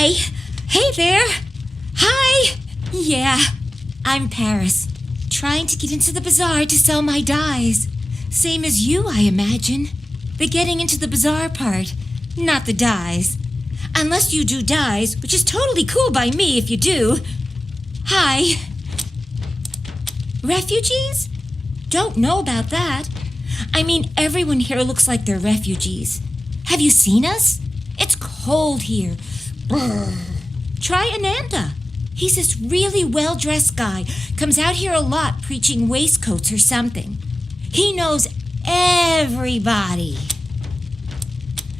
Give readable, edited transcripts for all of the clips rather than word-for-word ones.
Hi. Hey there. Hi. Yeah, I'm Paris, trying to get into the bazaar to sell my dyes. Same as you, I imagine. The getting into the bazaar part, not the dyes. Unless you do dyes, which is totally cool by me if you do. Hi. Refugees? Don't know about that. I mean, everyone here looks like they're refugees. Have you seen us? It's cold here. Brr. Try Ananda. He's this really well-dressed guy. Comes out here a lot preaching waistcoats or something. He knows everybody.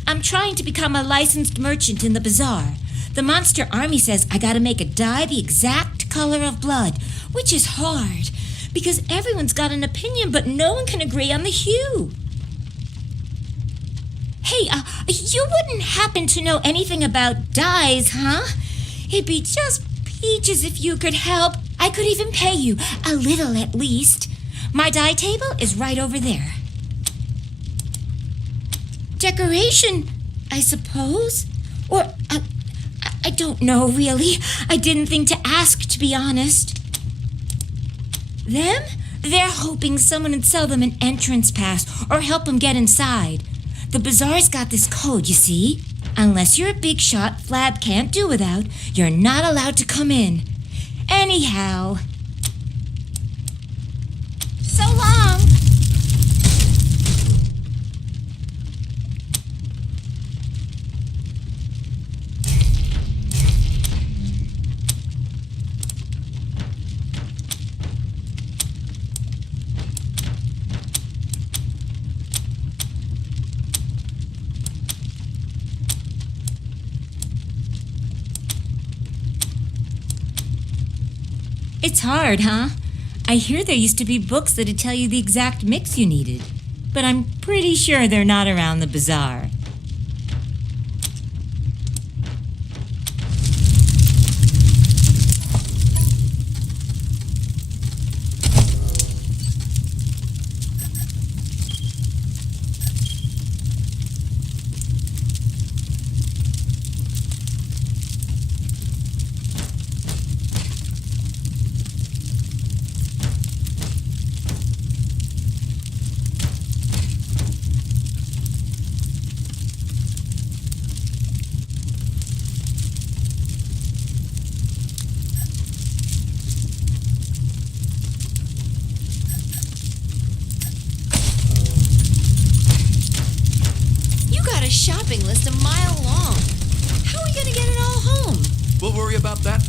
I'm trying to become a licensed merchant in the bazaar. The monster army says I gotta make a dye the exact color of blood, which is hard because everyone's got an opinion but no one can agree on the hue. Hey, you wouldn't happen to know anything about dyes, huh? It'd be just peaches if you could help. I could even pay you, a little at least. My dye table is right over there. Decoration, I suppose? Or, I don't know, really. I didn't think to ask, to be honest. Them? They're hoping someone would sell them an entrance pass or help them get inside. The bazaar's got this code, you see. Unless you're a big shot Flab can't do without, you're not allowed to come in. Anyhow. So long. It's hard, huh? I hear there used to be books that'd tell you the exact mix you needed, but I'm pretty sure they're not around the bazaar.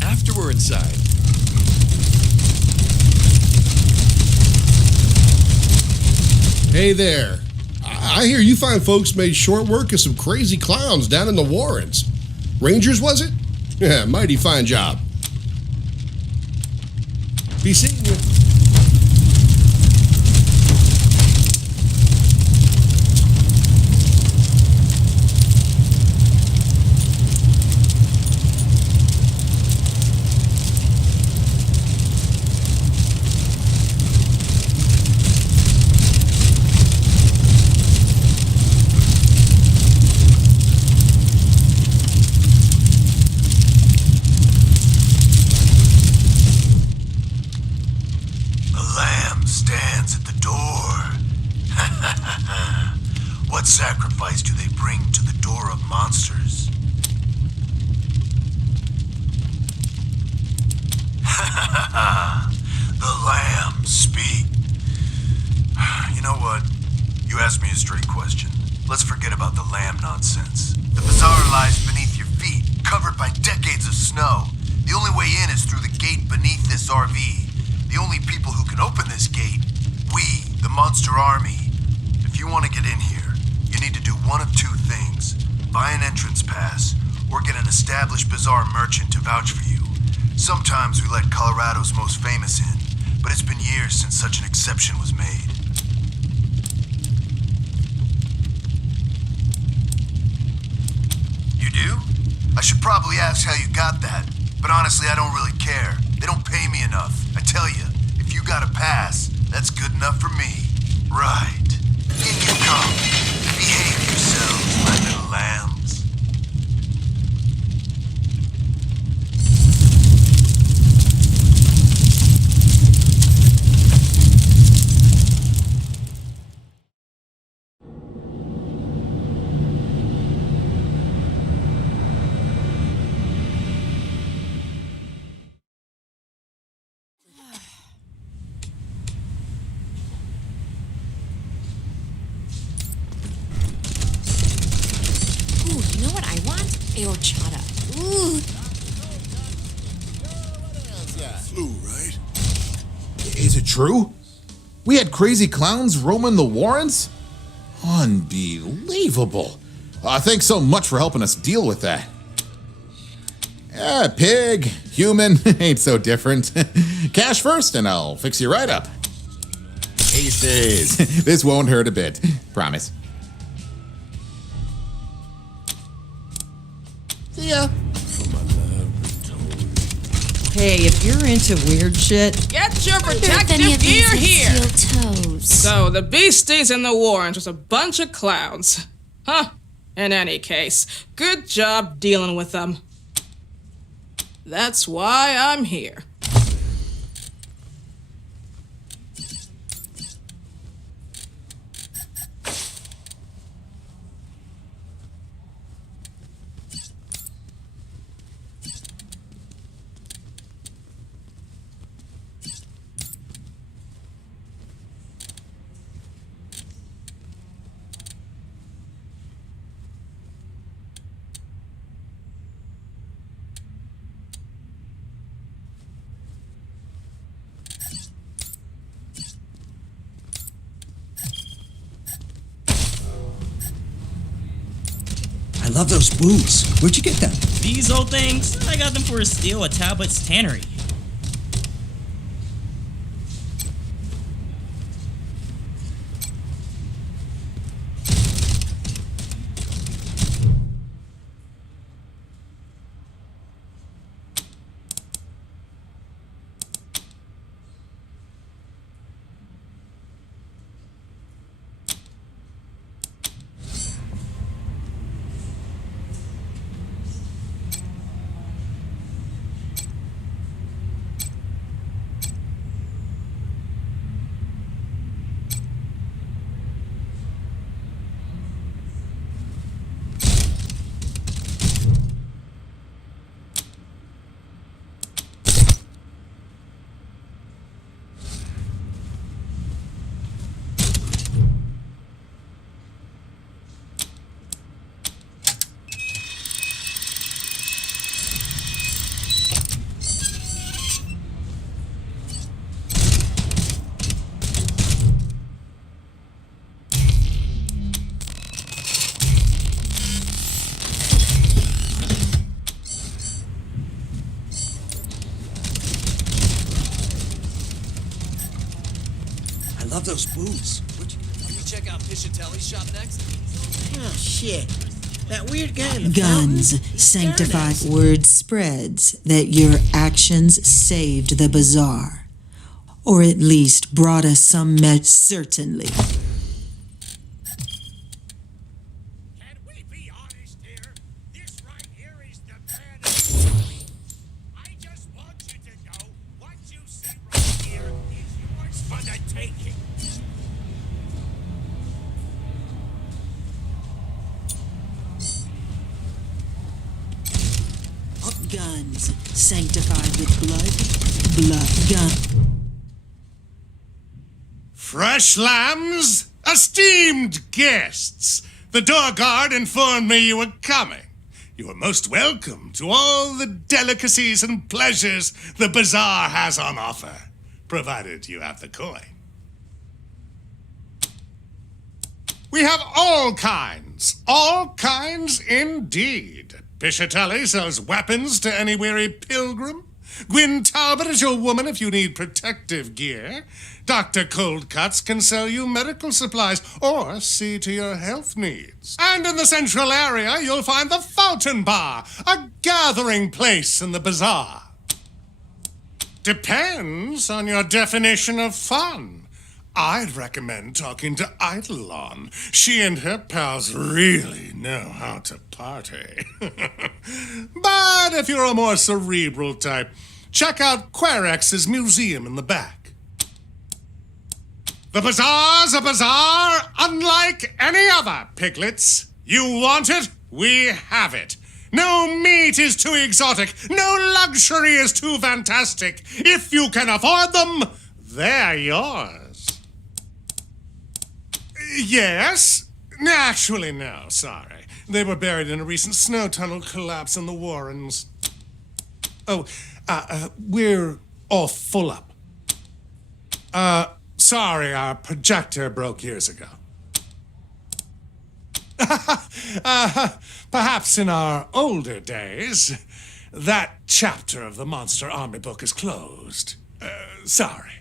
after we're inside. Hey there. I hear you fine folks made short work of some crazy clowns down in the Warrens. Rangers, was it? Yeah, mighty fine job. Be seeing you. What sacrifice do they bring to the door of monsters? The lambs speak. You know what? You asked me a straight question. Let's forget about the lamb nonsense. The bazaar lies beneath your feet, covered by decades of snow. The only way in is through the gate beneath this RV. The only people who can open this gate, we, the Monster Army. If you want to get in here, you need to do one of two things. Buy an entrance pass, or get an established bazaar merchant to vouch for you. Sometimes we let Colorado's most famous in, but it's been years since such an exception was made. You do? I should probably ask how you got that, but honestly I don't really care. They don't pay me enough. I tell you, if you got a pass, that's good enough for me. Right. In you come. Behave yourselves, my little lambs. You know what I want? A horchata. Ooh. Flu, right? Is it true? We had crazy clowns roaming the Warrens? Unbelievable. Thanks so much for helping us deal with that. Pig, human, ain't so different. Cash first and I'll fix you right up. Aces. This won't hurt a bit. Promise. See ya. Hey, if you're into weird shit, get your Wonder if protective any of these gear have here. steel toes. So the beasties and the Warrens was a bunch of clowns. Huh. In any case, good job dealing with them. That's why I'm here. I love those boots. Where'd you get them? These old things? I got them for a steal at Talbot's Tannery. love those boots. Where'd you check out Piscitelli's shop next? Oh, shit. That weird guy in the Guns fountain, he's sanctified. staring at us. Word spreads that your actions saved the bazaar. Or at least brought us some certainly. Can we be honest here? This right here is the man of story. I just want you to know what you see right here is yours for the taking. Guns sanctified with blood, gun. Fresh lambs, esteemed guests. The door guard informed me you were coming. You are most welcome to all the delicacies and pleasures the bazaar has on offer, provided you have the coin. We have all kinds indeed. Piscitelli sells weapons to any weary pilgrim. Gwyn Talbot is your woman if you need protective gear. Dr. Coldcuts can sell you medical supplies or see to your health needs. And in the central area, you'll find the Fountain Bar, a gathering place in the bazaar. Depends on your definition of fun. I'd recommend talking to Eidolon. She and her pals really know how to party. But if you're a more cerebral type, check out Querex's museum in the back. The bazaar's a bazaar unlike any other, piglets. You want it? We have it. No meat is too exotic. No luxury is too fantastic. If you can afford them, they're yours. Yes? Actually, no, sorry. They were buried in a recent snow tunnel collapse in the Warrens. Oh, we're all full up. Sorry, our projector broke years ago. Perhaps in our older days, that chapter of the Monster Army book is closed. Sorry.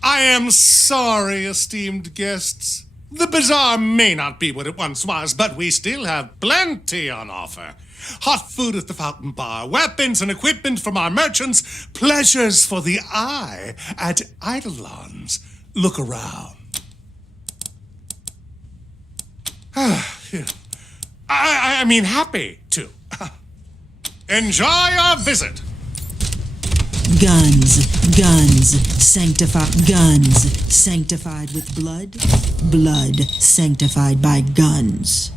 I am sorry, esteemed guests. The bazaar may not be what it once was, but we still have plenty on offer. Hot food at the Fountain Bar, weapons and equipment from our merchants, pleasures for the eye at Eidolon's. Look around. I mean, happy to. Enjoy your visit. Guns sanctified with blood sanctified by guns.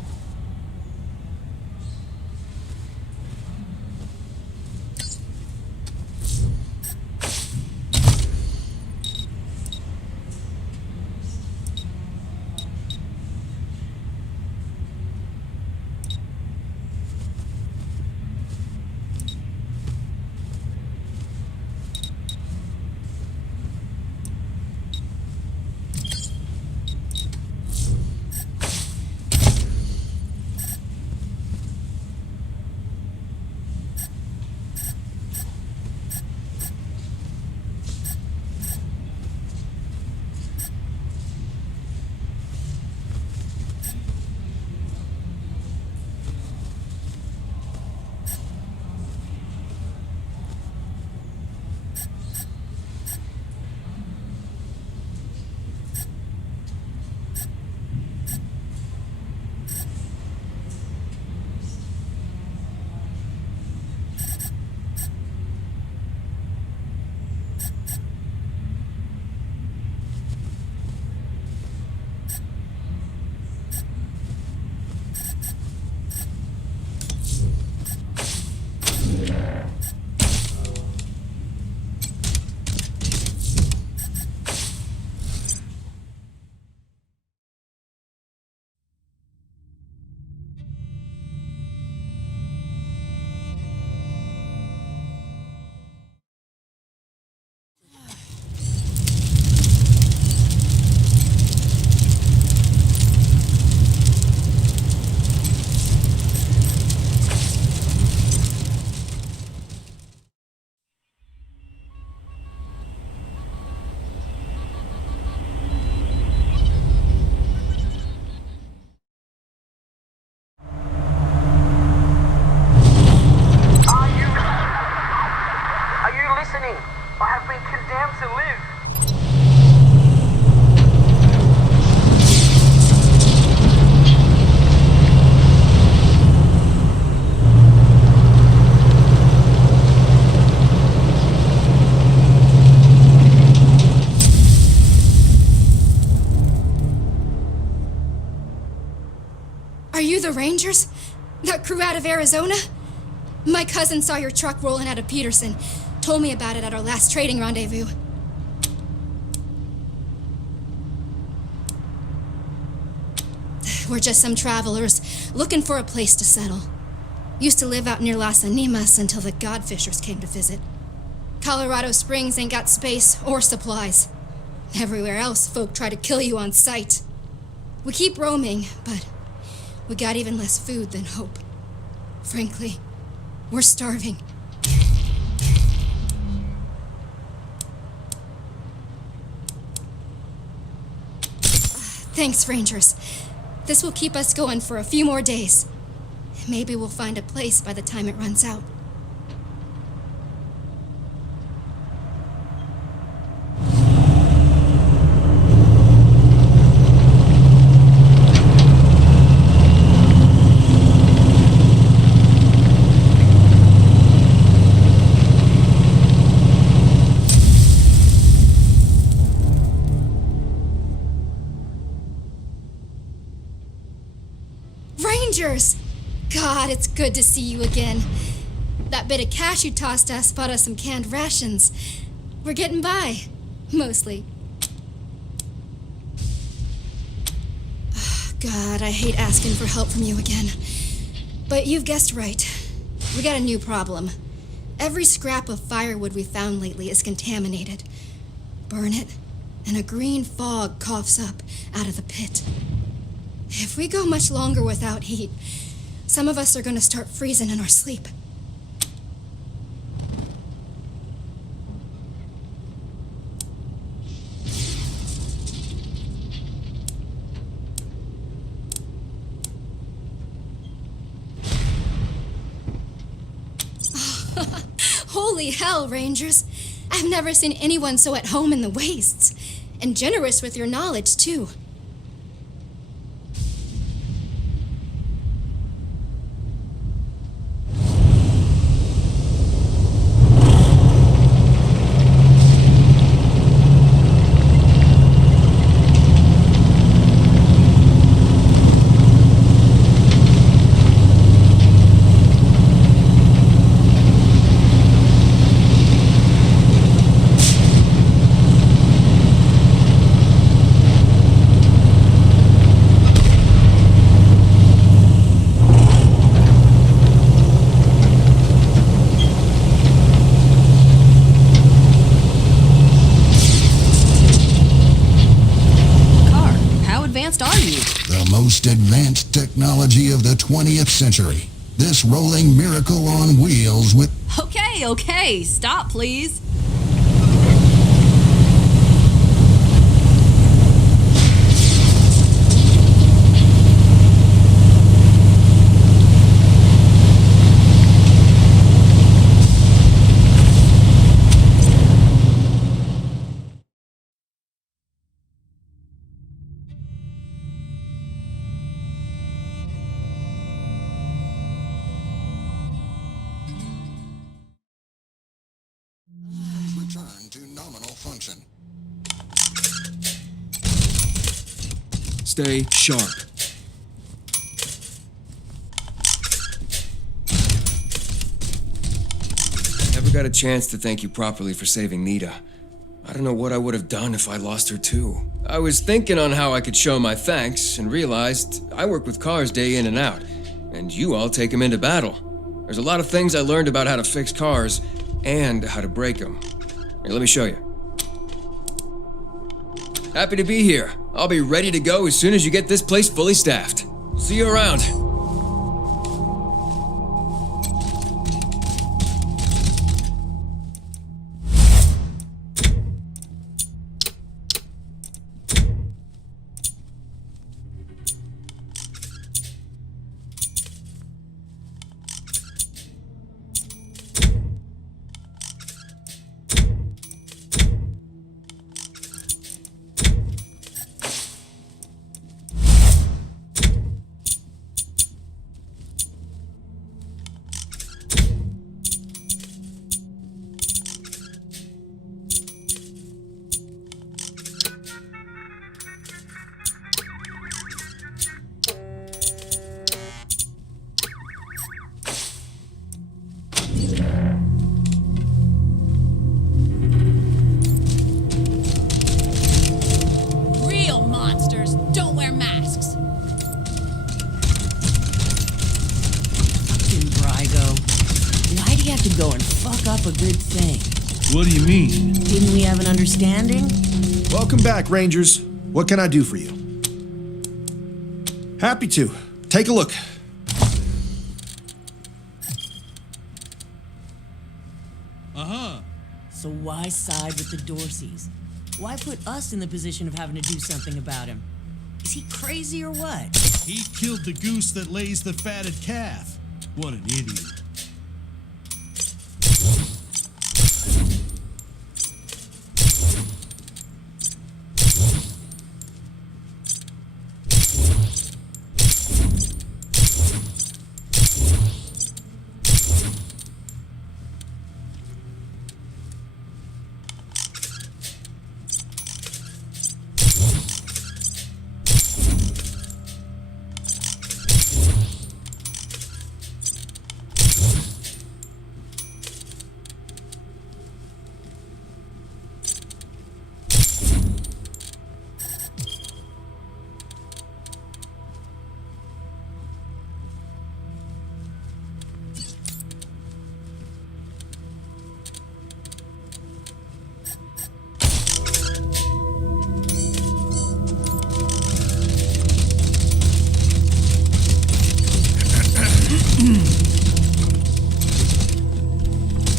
Rangers? That crew out of Arizona? My cousin saw your truck rolling out of Peterson. Told me about it at our last trading rendezvous. We're just some travelers looking for a place to settle. Used to live out near Las Animas until the Godfishers came to visit. Colorado Springs ain't got space or supplies. Everywhere else, folk try to kill you on sight. We keep roaming, but we got even less food than hope. Frankly, we're starving. Thanks, Rangers. This will keep us going for a few more days. Maybe we'll find a place by the time it runs out. Rangers! God, it's good to see you again. That bit of cash you tossed us bought us some canned rations. We're getting by. Mostly. God, I hate asking for help from you again. But you've guessed right. We got a new problem. Every scrap of firewood we found lately is contaminated. Burn it, and a green fog coughs up out of the pit. If we go much longer without heat, some of us are going to start freezing in our sleep. Holy hell, Rangers! I've never seen anyone so at home in the wastes. And generous with your knowledge, too. Most advanced technology of the 20th century. This rolling miracle on wheels with... Okay, stop, please. Return to nominal function. Stay sharp. Never got a chance to thank you properly for saving Nita. I don't know what I would have done if I lost her too. I was thinking on how I could show my thanks and realized I work with cars day in and out, and you all take them into battle. There's a lot of things I learned about how to fix cars and how to break them. Here, let me show you. Happy to be here. I'll be ready to go as soon as you get this place fully staffed. See you around. could go and fuck up a good thing. What do you mean? Didn't we have an understanding? Welcome back, Rangers. What can I do for you? Happy to. Take a look. So why side with the Dorseys? Why put us in the position of having to do something about him? Is he crazy or what? He killed the goose that lays the fatted calf. What an idiot.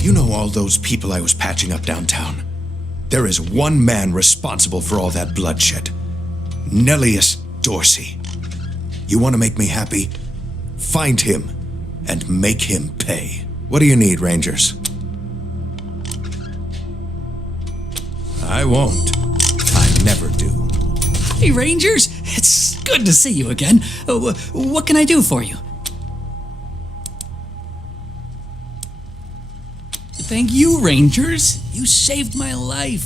You know all those people I was patching up downtown? There is one man responsible for all that bloodshed. Nellius Dorsey. You want to make me happy? Find him and make him pay. What do you need, Rangers? I won't. I never do. Hey, Rangers. It's good to see you again. What can I do for you? Thank you, Rangers. You saved my life.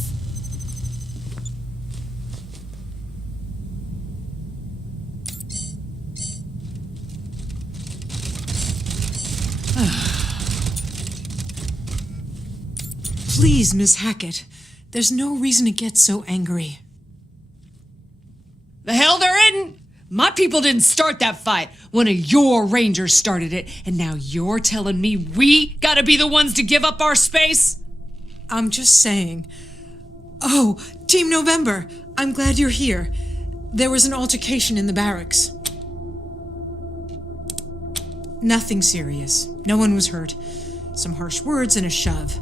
Please, Miss Hackett. There's no reason to get so angry. The hell there isn't! My people didn't start that fight. One of your Rangers started it, and now you're telling me we gotta be the ones to give up our space? I'm just saying. Oh, Team November, I'm glad you're here. There was an altercation in the barracks. Nothing serious. No one was hurt. Some harsh words and a shove.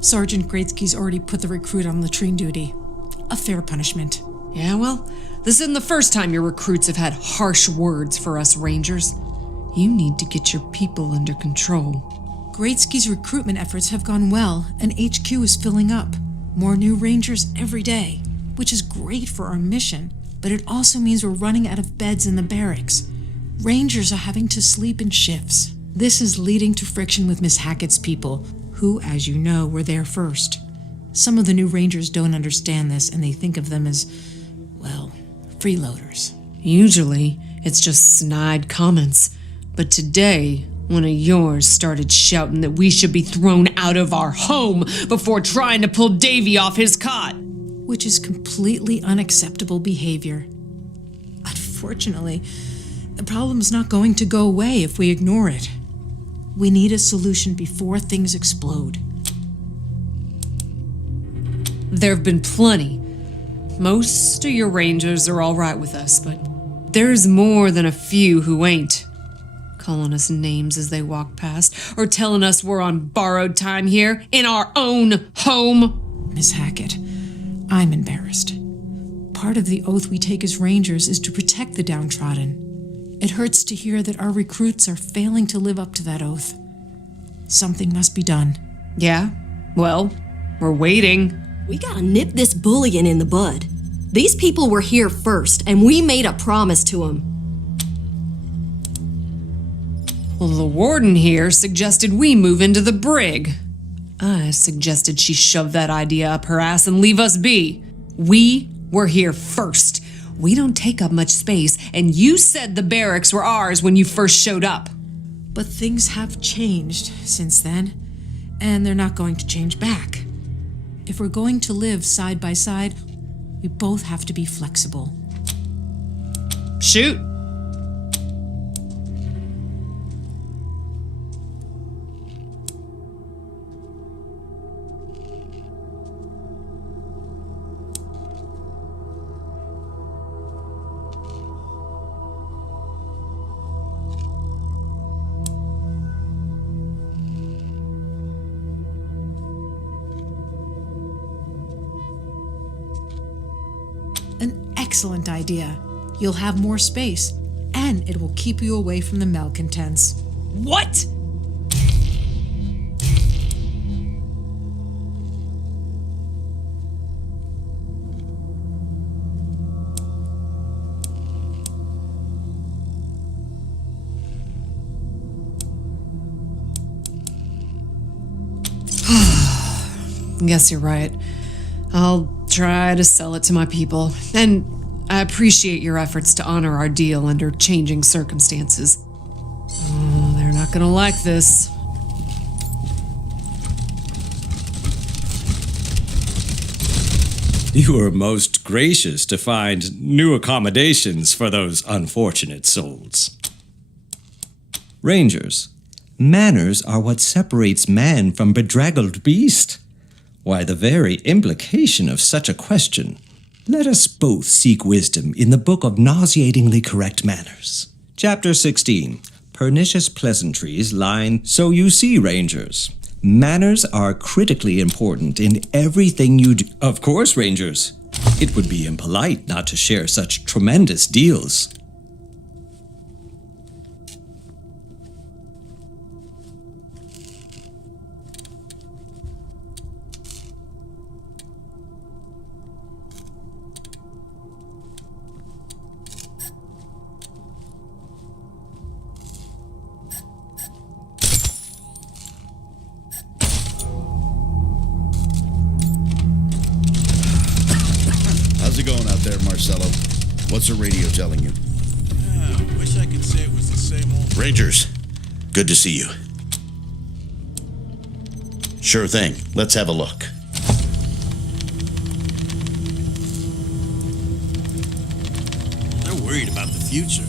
Sergeant Greatsky's already put the recruit on latrine duty. A fair punishment. Yeah, well, this isn't the first time your recruits have had harsh words for us Rangers. You need to get your people under control. Greatsky's recruitment efforts have gone well, and HQ is filling up. More new Rangers every day, which is great for our mission, but it also means we're running out of beds in the barracks. Rangers are having to sleep in shifts. This is leading to friction with Miss Hackett's people, who, as you know, were there first. Some of the new Rangers don't understand this, and they think of them as, well, freeloaders. Usually, it's just snide comments. But today, one of yours started shouting that we should be thrown out of our home before trying to pull Davy off his cot. Which is completely unacceptable behavior. Unfortunately, the problem's not going to go away if we ignore it. We need a solution before things explode. There've been plenty. Most of your Rangers are all right with us, but there's more than a few who ain't. Calling us names as they walk past, or telling us we're on borrowed time here, in our own home. Miss Hackett, I'm embarrassed. Part of the oath we take as Rangers is to protect the downtrodden. It hurts to hear that our recruits are failing to live up to that oath. Something must be done. Yeah? Well, we're waiting. We gotta nip this bullying in the bud. These people were here first, and we made a promise to them. Well, the warden here suggested we move into the brig. I suggested she shove that idea up her ass and leave us be. We were here first. We don't take up much space, and you said the barracks were ours when you first showed up. But things have changed since then, and they're not going to change back. If we're going to live side by side, we both have to be flexible. Shoot. excellent idea. You'll have more space, and it will keep you away from the malcontents. What? Guess you're right. I'll try to sell it to my people. And I appreciate your efforts to honor our deal under changing circumstances. They're not gonna like this. You were most gracious to find new accommodations for those unfortunate souls. Rangers, manners are what separates man from bedraggled beast. Why, the very implication of such a question. Let us both seek wisdom in the book of nauseatingly correct manners. Chapter 16, Pernicious Pleasantries, line, So you see, Rangers. Manners are critically important in everything you do. Of course, Rangers. It would be impolite not to share such tremendous deals. How's it going out there, Marcelo? What's the radio telling you? Wish I could say it was the same old... Rangers, good to see you. Sure thing. Let's have a look. They're worried about the future.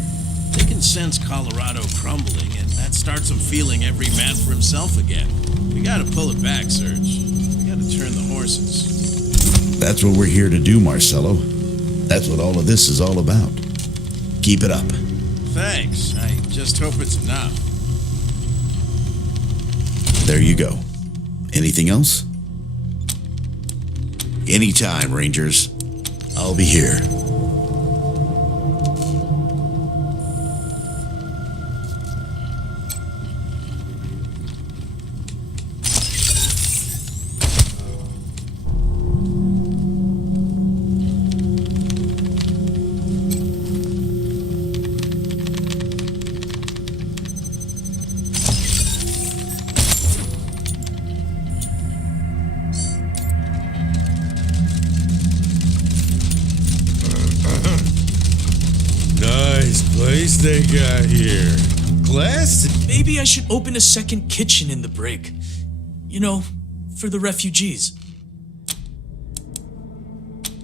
They can sense Colorado crumbling, and that starts them feeling every man for himself again. We gotta pull it back, Serge. We gotta turn the horses. That's what we're here to do, Marcelo. That's what all of this is all about. Keep it up. Thanks. I just hope it's enough. There you go. Anything else? Anytime, Rangers. I'll be here. Place they got here. Glass? Maybe I should open a second kitchen in the brig. You know, for the refugees.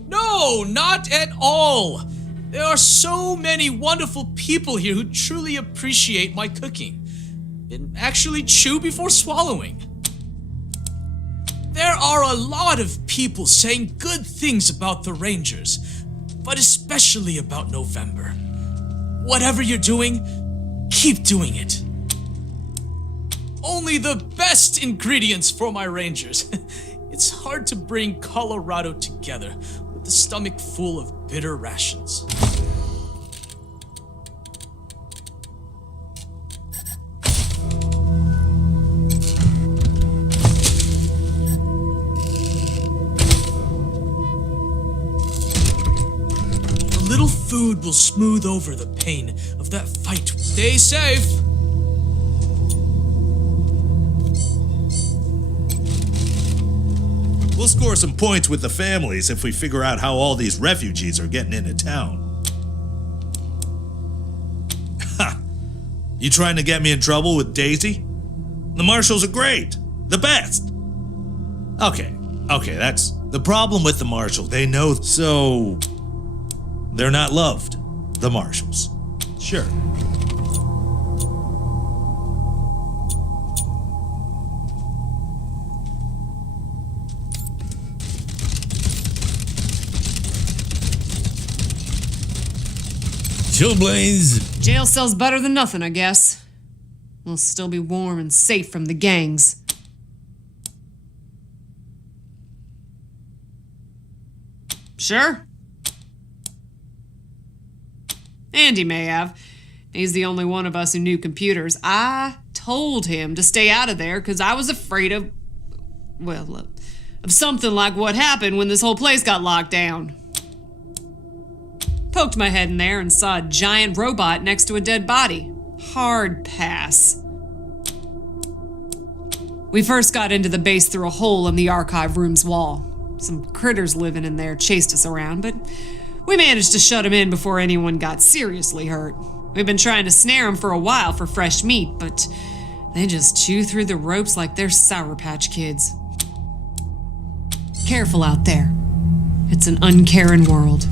No, not at all. There are so many wonderful people here who truly appreciate my cooking and actually chew before swallowing. There are a lot of people saying good things about the Rangers, but especially about November. Whatever you're doing, keep doing it. Only the best ingredients for my Rangers. It's hard to bring Colorado together with the stomach full of bitter rations. A little food will smooth over the pain of that fight. Stay safe. We'll score some points with the families if we figure out how all these refugees are getting into town. Ha! You trying to get me in trouble with Daisy? The marshals are great. The best. Okay, that's the problem with the marshal. They know, so they're not loved, the marshals. Sure. Chillblains. Jail cell's better than nothing, I guess. We'll still be warm and safe from the gangs. Sure. And he may have. He's the only one of us who knew computers. I told him to stay out of there because I was afraid of, well, of something like what happened when this whole place got locked down. Poked my head in there and saw a giant robot next to a dead body. Hard pass. We first got into the base through a hole in the archive room's wall. Some critters living in there chased us around, but we managed to shut them in before anyone got seriously hurt. We've been trying to snare them for a while for fresh meat, but they just chew through the ropes like they're Sour Patch Kids. Careful out there. It's an uncaring world.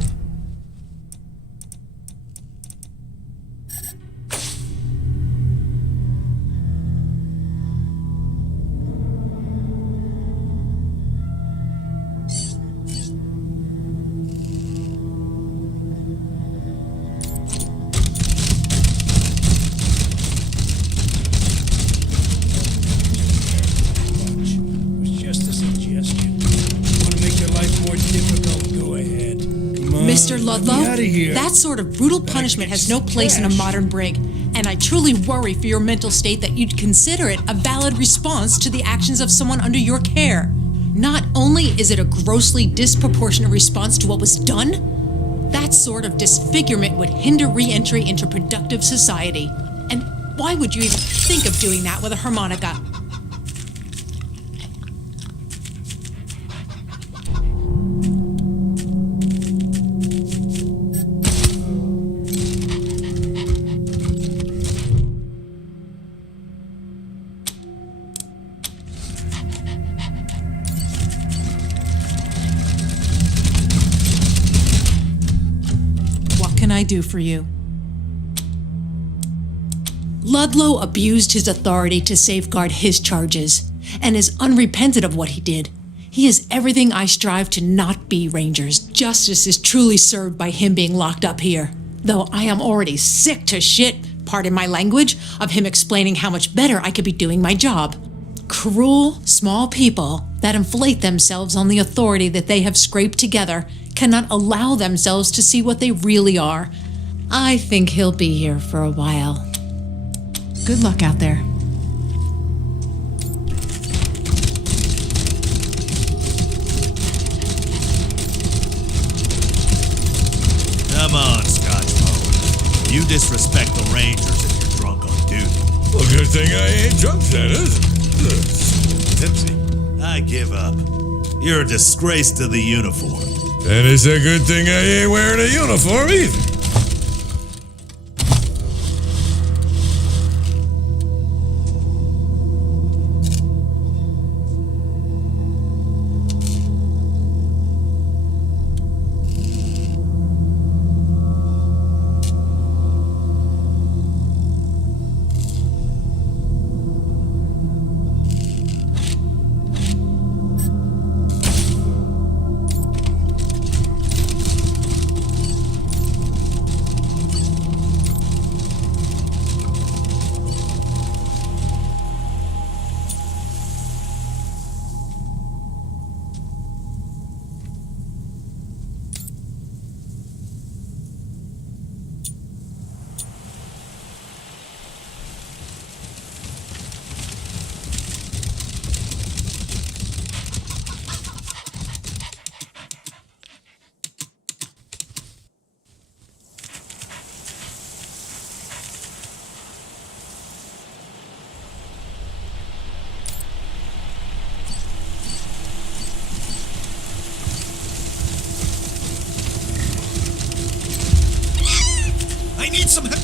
Mr. Ludlow, that sort of brutal punishment has no place in a modern brig, and I truly worry for your mental state that you'd consider it a valid response to the actions of someone under your care. Not only is it a grossly disproportionate response to what was done, that sort of disfigurement would hinder re-entry into productive society. And why would you even think of doing that with a harmonica? I do for you? Ludlow abused his authority to safeguard his charges and is unrepentant of what he did. He is everything I strive to not be, Rangers. Justice is truly served by him being locked up here, though I am already sick to shit, pardon my language, of him explaining how much better I could be doing my job. Cruel, small people that inflate themselves on the authority that they have scraped together cannot allow themselves to see what they really are. I think he'll be here for a while. Good luck out there. Come on, Scotchmo. You disrespect the Rangers if you're drunk on duty. Well, good thing I ain't drunk then, is it? Tipsy. I give up. You're a disgrace to the uniform. And it's a good thing I ain't wearing a uniform either.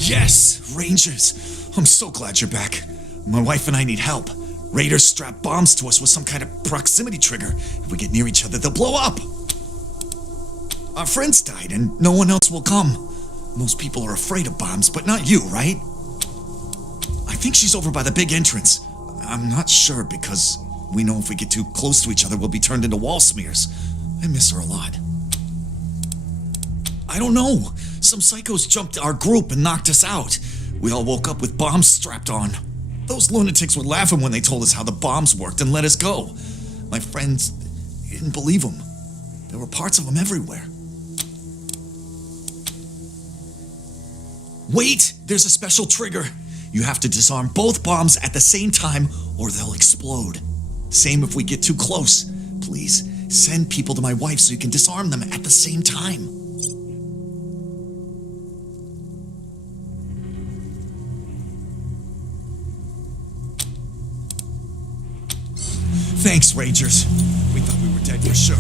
Yes, Rangers. I'm so glad you're back. My wife and I need help. Raiders strap bombs to us with some kind of proximity trigger. If we get near each other, they'll blow up. Our friends died and no one else will come. Most people are afraid of bombs, but not you, right? I think she's over by the big entrance. I'm not sure because we know if we get too close to each other, we'll be turned into wall smears. I miss her a lot. I don't know. Some psychos jumped our group and knocked us out. We all woke up with bombs strapped on. Those lunatics were laughing when they told us how the bombs worked and let us go. My friends didn't believe them. There were parts of them everywhere. Wait! There's a special trigger. You have to disarm both bombs at the same time or they'll explode. Same if we get too close. Please, send people to my wife so you can disarm them at the same time. Thanks, Rangers. We thought we were dead for sure.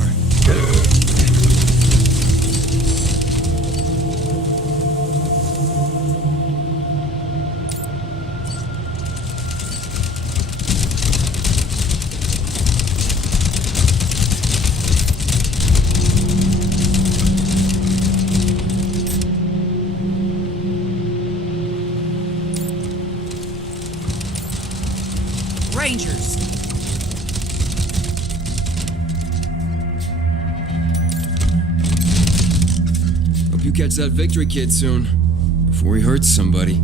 Rangers! Hope you catch that victory kid soon, before he hurts somebody.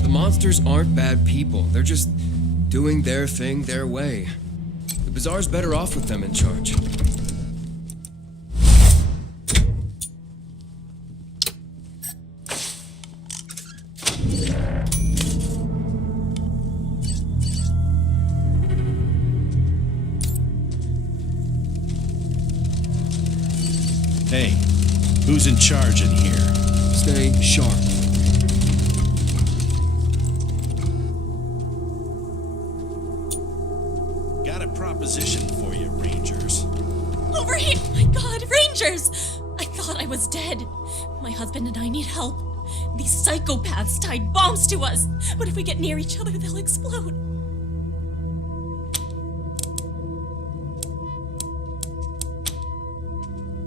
The monsters aren't bad people. They're just doing their thing their way. The Bazaar's better off with them in charge. Hey, who's in charge in here? Stay sharp. Got a proposition for you, Rangers. Over here! My God, Rangers! I thought I was dead. My husband and I need help. These psychopaths tied bombs to us. But if we get near each other, they'll explode.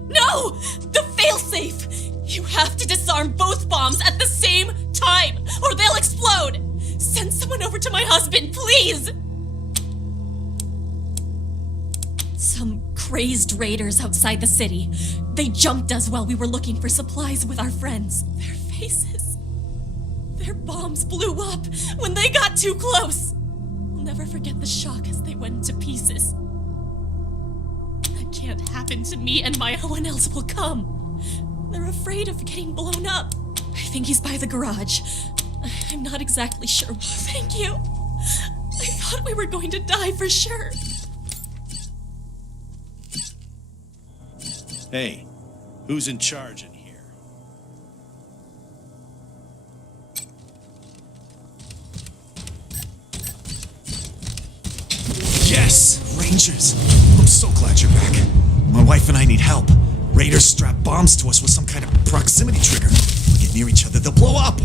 No! The failsafe! You have to disarm both bombs at the same time, or they'll explode! Send someone over to my husband, please! Some crazed raiders outside the city. They jumped us while we were looking for supplies with our friends. Their faces. Their bombs blew up when they got too close. I'll never forget the shock as they went to pieces. That can't happen to me, and no one else will come. They're afraid of getting blown up. I think he's by the garage. I'm not exactly sure. Thank you. I thought we were going to die for sure. Hey, who's in charge in here? Yes! Rangers! I'm so glad you're back. My wife and I need help. Raiders strap bombs to us with some kind of proximity trigger. If we get near each other, they'll blow up!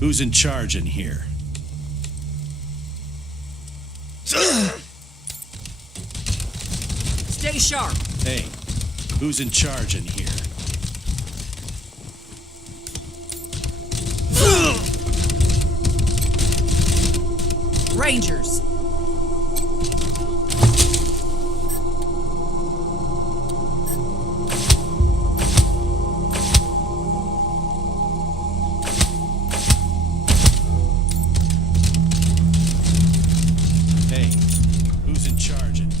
Who's in charge in here? Stay sharp. Hey, who's in charge in here? Rangers. Hey, who's in charge in here?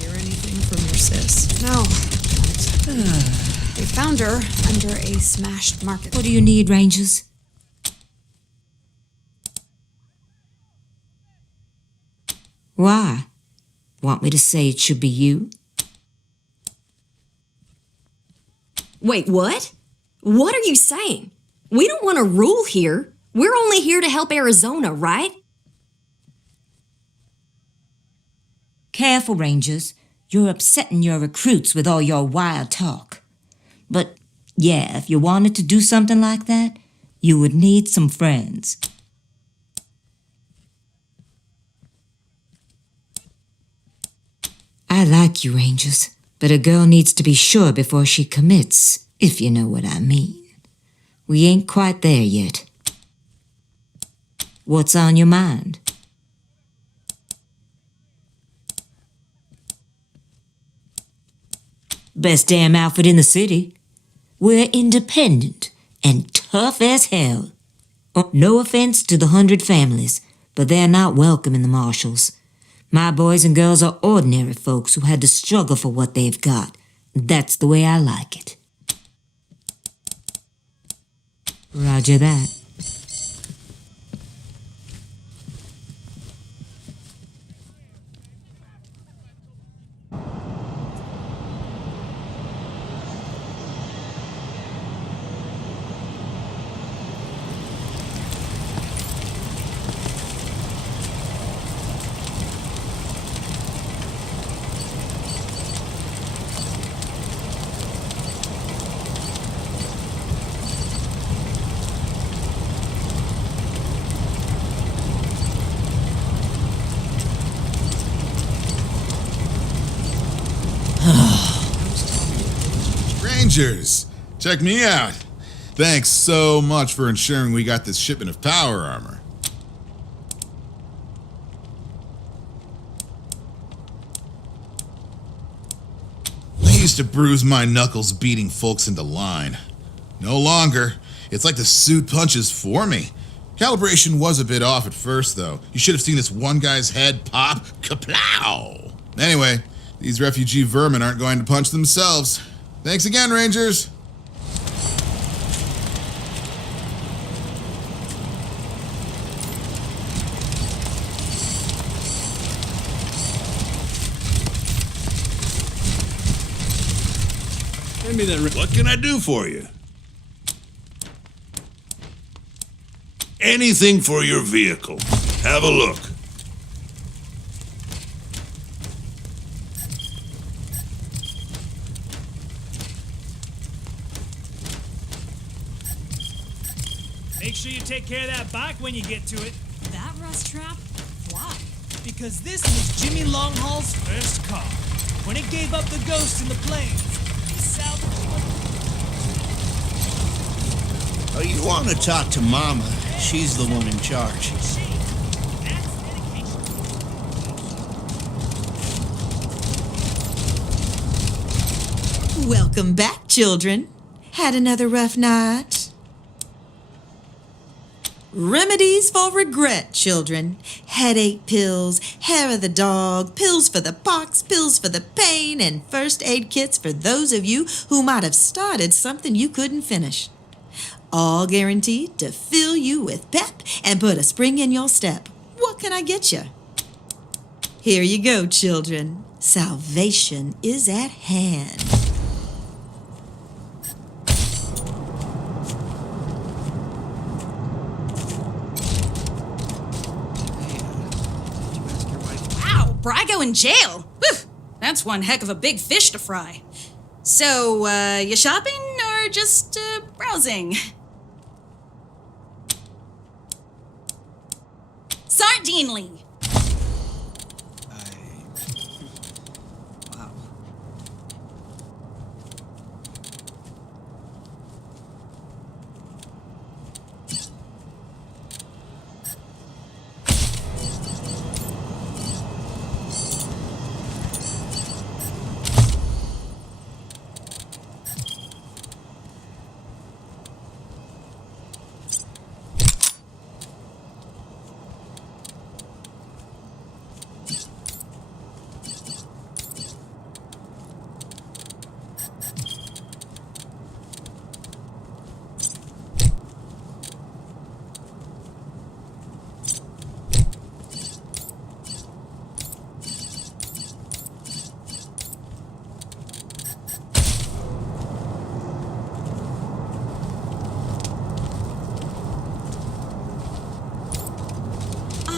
Hear anything from your sis? No. They found her under a smashed market. What do you need, Rangers? Why? Want me to say it should be you? Wait, what? What are you saying? We don't want to rule here. We're only here to help Arizona, right? Careful, Rangers. You're upsetting your recruits with all your wild talk. But, yeah, if you wanted to do something like that, you would need some friends. I like you, Rangers, but a girl needs to be sure before she commits, if you know what I mean. We ain't quite there yet. What's on your mind? Best damn outfit in the city. We're independent and tough as hell. No offense to the 100 families, but they're not welcome in the Marshalls. My boys and girls are ordinary folks who had to struggle for what they've got. That's the way I like it. Roger that. Rangers, check me out. Thanks so much for ensuring we got this shipment of power armor. I used to bruise my knuckles beating folks into line. No longer. It's like the suit punches for me. Calibration was a bit off at first, though. You should have seen this one guy's head pop. Kaplow! Anyway, these refugee vermin aren't going to punch themselves. Thanks again, Rangers. Hand me that. What can I do for you? Anything for your vehicle. Have a look. Make sure you take care of that bike when you get to it. That rust trap? Why? Because this was Jimmy Longhaul's first car. When it gave up the ghost in the plains, he salvaged Oh, you want to talk to Mama? She's the one in charge. Welcome back, children. Had another rough night? Remedies for regret, children. Headache pills, hair of the dog, pills for the pox, pills for the pain, and first aid kits for those of you who might have started something you couldn't finish. All guaranteed to fill you with pep and put a spring in your step. What can I get you? Here you go, children. Salvation is at hand. Wow, Brago in jail. Whew, that's one heck of a big fish to fry. So, you shopping or just browsing? Sardinely.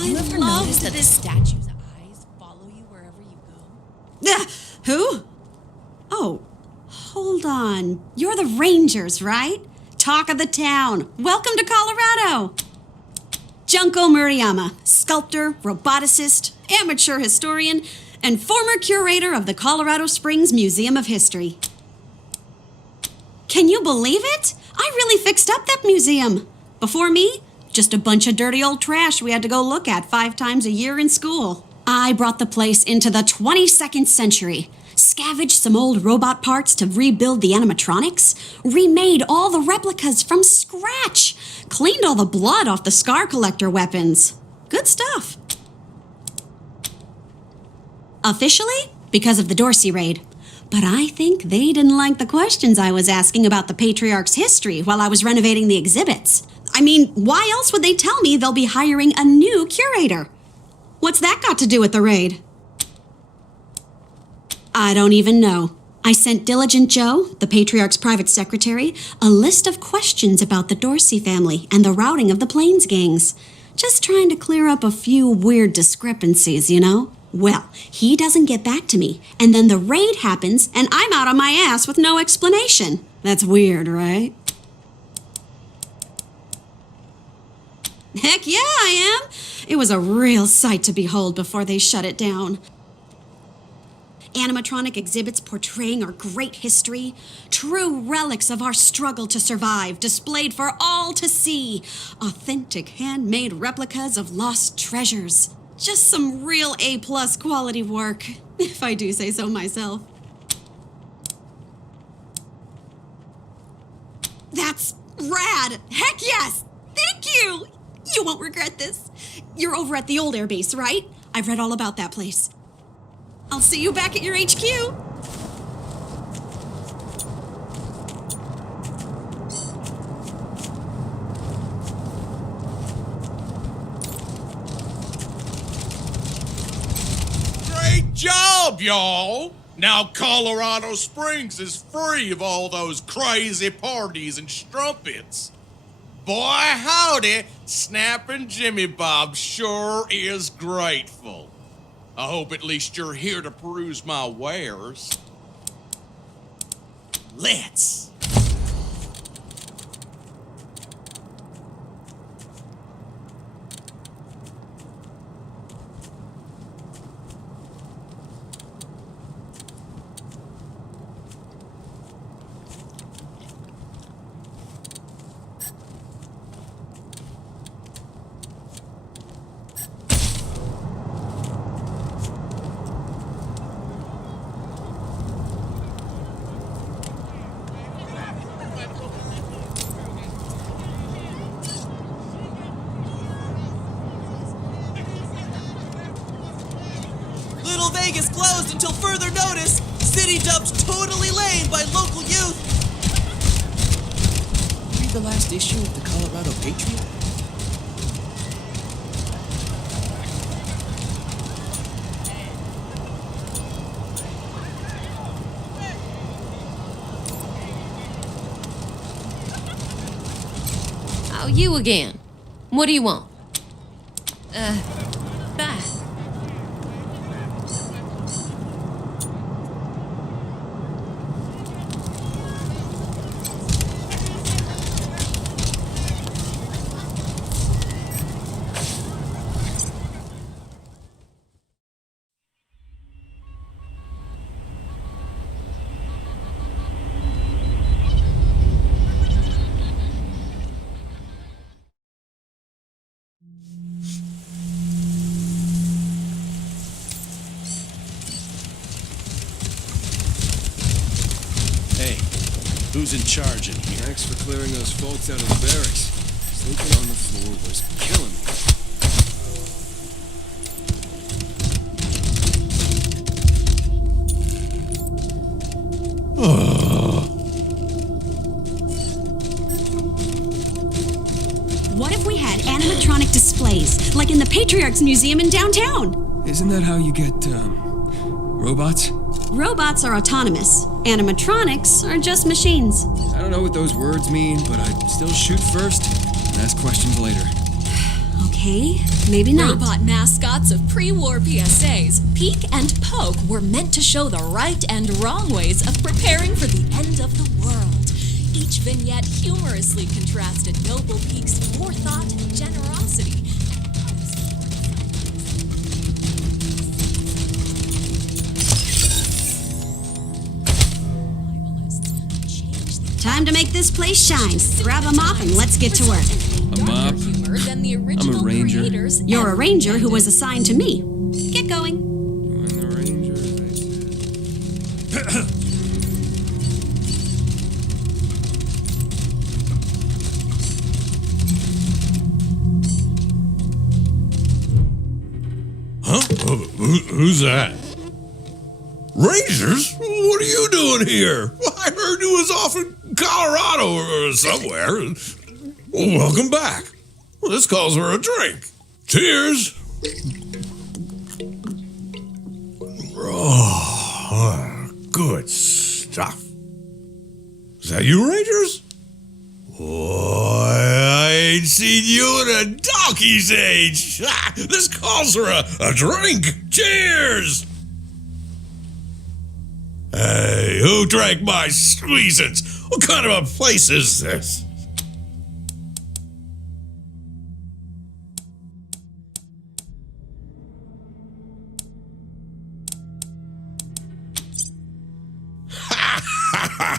You ever notice that the statue's eyes follow you wherever you go? Who? Oh, hold on. You're the Rangers, right? Talk of the town. Welcome to Colorado. Junko Murayama, sculptor, roboticist, amateur historian, and former curator of the Colorado Springs Museum of History. Can you believe it? I really fixed up that museum. Before me, just a bunch of dirty old trash we had to go look at 5 times a year in school. I brought the place into the 22nd century, scavenged some old robot parts to rebuild the animatronics, remade all the replicas from scratch, cleaned all the blood off the scar collector weapons. Good stuff. Officially, because of the Dorsey raid. But I think they didn't like the questions I was asking about the Patriarch's history while I was renovating the exhibits. I mean, why else would they tell me they'll be hiring a new curator? What's that got to do with the raid? I don't even know. I sent Diligent Joe, the Patriarch's private secretary, a list of questions about the Dorsey family and the routing of the Plains gangs. Just trying to clear up a few weird discrepancies, you know? Well, he doesn't get back to me, and then the raid happens, and I'm out on my ass with no explanation. That's weird, right? Heck yeah, I am. It was a real sight to behold before they shut it down. Animatronic exhibits portraying our great history, true relics of our struggle to survive, displayed for all to see. Authentic handmade replicas of lost treasures. Just some real A+ quality work, if I do say so myself. That's rad! Heck yes! Thank you! You won't regret this. You're over at the old airbase, right? I've read all about that place. I'll see you back at your HQ. Great job, y'all! Now Colorado Springs is free of all those crazy parties and strumpets. Boy, howdy, Snappin' Jimmy Bob sure is grateful. I hope at least you're here to peruse my wares. Let's. building is closed until further notice. City dumped totally lame by local youth. Read the last issue of the Colorado Patriot? Oh, you again. What do you want? That. Hey, who's in charge in here? Thanks for clearing those folks out of the barracks. Sleeping on the floor was killing me. What if we had animatronic displays, like in the Patriarch's Museum in downtown? Isn't that how you get, robots? Robots are autonomous. Animatronics are just machines. I don't know what those words mean, but I'd still shoot first and ask questions later. Okay, maybe not. Robot mascots of pre-war PSAs, Peek and Poke were meant to show the right and wrong ways of preparing for the end of the world. Each vignette humorously contrasted Noble Peek's forethought and generosity. Time to make this place shine. Grab a mop and let's get to work. A mop? Than the original I'm a ranger. creators. You're a ranger who was assigned to me. Get going. Join the Rangers, they said. Huh? Who's that? Rangers? What are you doing here? I heard you was off in Colorado or somewhere. Well, welcome back. Well, this calls for a drink. Cheers. Oh, good stuff. Is that you, Rangers? Boy, I ain't seen you in a donkey's age. This calls for a drink. Cheers. Hey, who drank my squeezins? What kind of a place is this?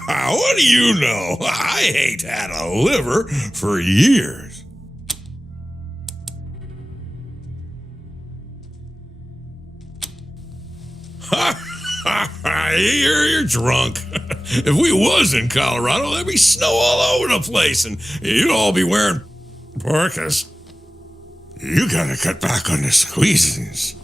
What do you know? I ain't had a liver for years. You're drunk. If we was in Colorado, there'd be snow all over the place, and you'd all be wearing parkas. You gotta cut back on the squeezings.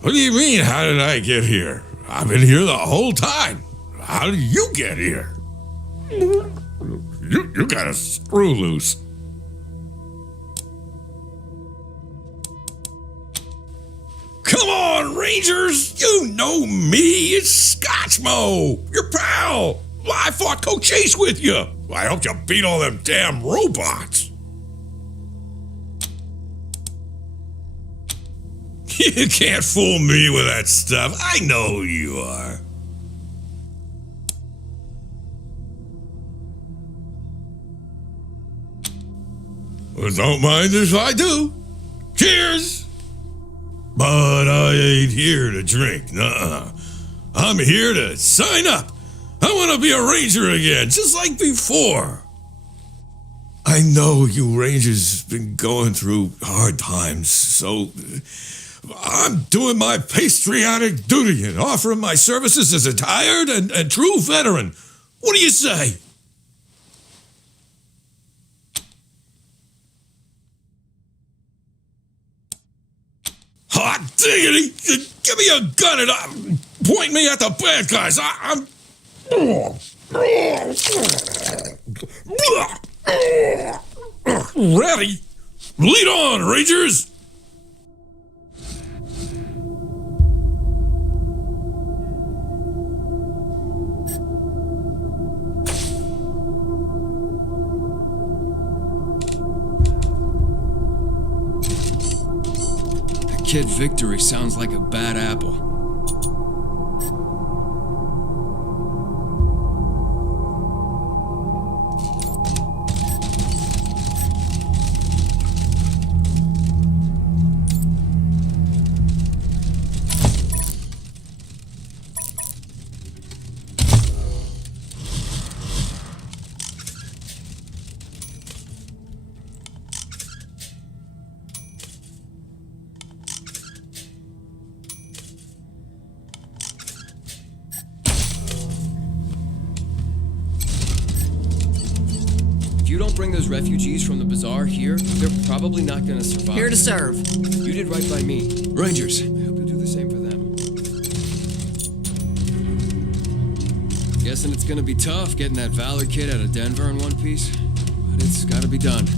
What do you mean, how did I get here? I've been here the whole time. How did you get here? You got a screw loose. Come on, Rangers! You know me! It's Scotchmo! Your pal! I fought Coach Chase with you! I helped you beat all them damn robots! You can't fool me with that stuff. I know who you are. Well, don't mind if I do. Cheers! But I ain't here to drink, nuh-uh. I'm here to sign up. I want to be a ranger again, just like before. I know you rangers been going through hard times, so I'm doing my patriotic duty and offering my services as a tired and true veteran. What do you say? Hot diggity! Give me a gun and point me at the bad guys. I'm. Ready? Lead on, Rangers! The Kid Victory sounds like a bad apple. If you don't bring those refugees from the bazaar here, they're probably not gonna survive. Here to serve. You did right by me. Rangers, I hope you'll do the same for them. Guessing it's gonna be tough getting that Valor kid out of Denver in one piece, but it's gotta be done.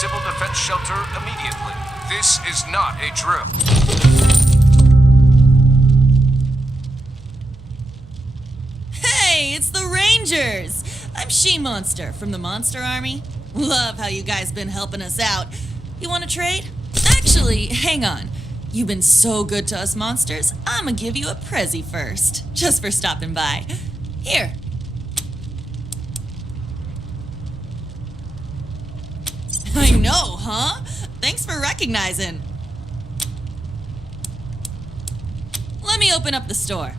civil defense shelter immediately. This is not a drill. Hey, it's the Rangers! I'm She-Monster from the Monster Army. Love how you guys been helping us out. You want to trade? Actually, hang on. You've been so good to us monsters, I'm gonna give you a Prezi first, just for stopping by. Here. I know, huh? Thanks for recognizing. Let me open up the store.